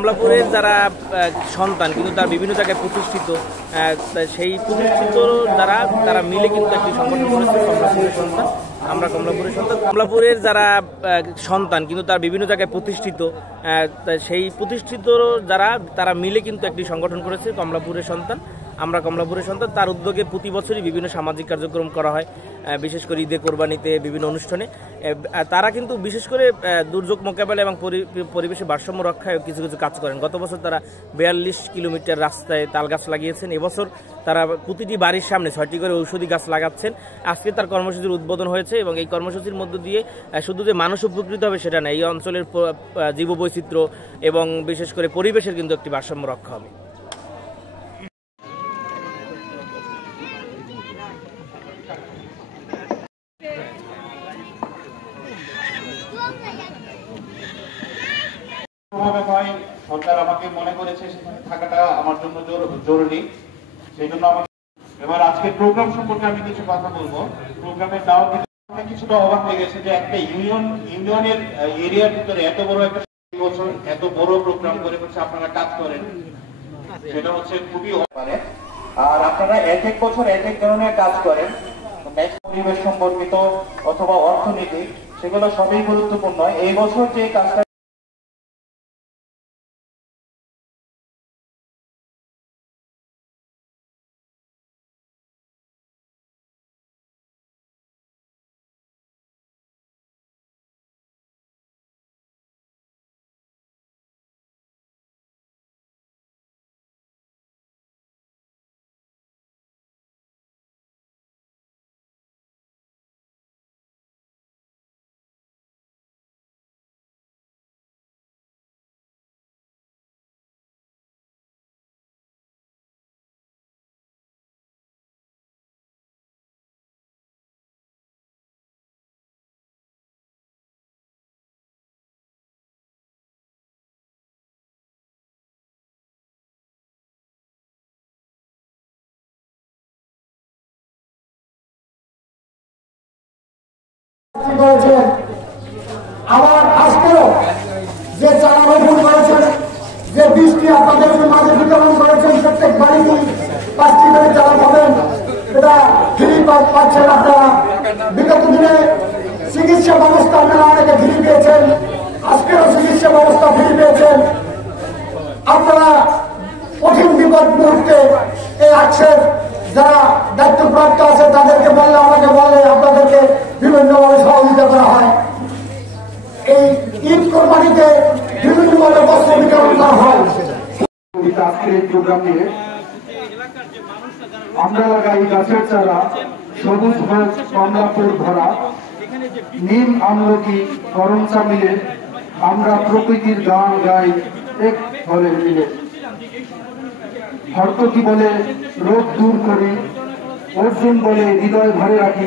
কমলাপুরের যারা সন্তান কিন্তু তার বিভিন্ন জায়গায় প্রতিষ্ঠিত, সেই প্রতিষ্ঠিত যারা তারা মিলে কিন্তু একটি সংগঠন করেছে কমলাপুরের সন্তান। আমরা কমলাপুরের সন্তান। কমলাপুরের যারা সন্তান কিন্তু তার বিভিন্ন জায়গায় প্রতিষ্ঠিত, সেই প্রতিষ্ঠিত যারা তারা মিলে কিন্তু একটি সংগঠন করেছে কমলাপুরের সন্তান। আমরা কমলাপুরের সন্তান। তার উদ্যোগে প্রতি বছরই বিভিন্ন সামাজিক কার্যক্রম করা হয়, বিশেষ করে ঈদে কোরবানিতে বিভিন্ন অনুষ্ঠানে। তারা কিন্তু বিশেষ করে দুর্যোগ মোকাবেলা এবং পরিবেশে ভারসাম্য রক্ষায় কিছু কিছু কাজ করেন। গত বছর তারা 42 কিলোমিটার রাস্তায় তাল গাছ লাগিয়েছেন। এবছর তারা প্রতিটি বাড়ির সামনে 6টি করে ঔষধি গাছ লাগাচ্ছেন। আজকে তার কর্মসূচির উদ্বোধন হয়েছে এবং এই কর্মসূচির মধ্য দিয়ে শুধু যে মানুষ উপকৃত হবে সেটা না, এই অঞ্চলের জীববৈচিত্র্য এবং বিশেষ করে পরিবেশের কিন্তু একটি ভারসাম্য রক্ষা হবে। সরকার আমাকে মনে করেছে সেখানে থাকাটা আমার জন্য জরুরি, সেই জন্য এবার আজকের প্রোগ্রাম সম্পর্কে আমি কিছু কথা বলবো। প্রোগ্রামের নাও কিছুটা অবাক লেগেছে যে একটা ইউনিয়নের এরিয়ার ভিতরে এত বড় একটা বছর এত বড় প্রোগ্রাম করে আপনারা কাজ করেন, সেটা হচ্ছে খুবই পারে। আর আপনারা এক এক বছর এক এক ধরনের কাজ করেন, পরিবেশ সম্পর্কিত অথবা অর্থনীতি, সেগুলো সবই গুরুত্বপূর্ণ। এই বছর যে কাজটা আবার আজকেও যে চারা রোপণ করেছেন, যে বৃষ্টি আপনাদের মাঝে বিতরণ করেছেন, প্রত্যেক বাড়িতে 5টি করে চারা পাবেন, এটা ফ্রি পাচ্ছেন আপনারা। বিগত দিনে চিকিৎসা ব্যবস্থা আপনারা অনেকে ফ্রি পেয়েছেন, আজকেও চিকিৎসা ব্যবস্থা ফ্রি পেয়েছেন। আপনারা কঠিন বিপদ মুহূর্তে এই আসছেন, যারা দায়িত্বপ্রাপ্ত আছে তাদেরকে বললে, আমাকে বললে আপনাদেরকে বিভিন্নভাবে সহযোগিতা করা হয়। এই ঈদ কোরবানিতে বিভিন্নভাবে বস্ত্র বিতরণ করা হয়। আজকের এই প্রোগ্রাম নিয়ে আমরা লাগাই গাছের চারা, সবুজ হোক কমলাপুর ভরা, নিম আমলকি করমচা মিলে আমরা প্রকৃতির গান গাই এক ঘরে মিলে। হরতকি বলে রোগ দূর করি, অর্জুন বলে হৃদয় ভরে রাখি।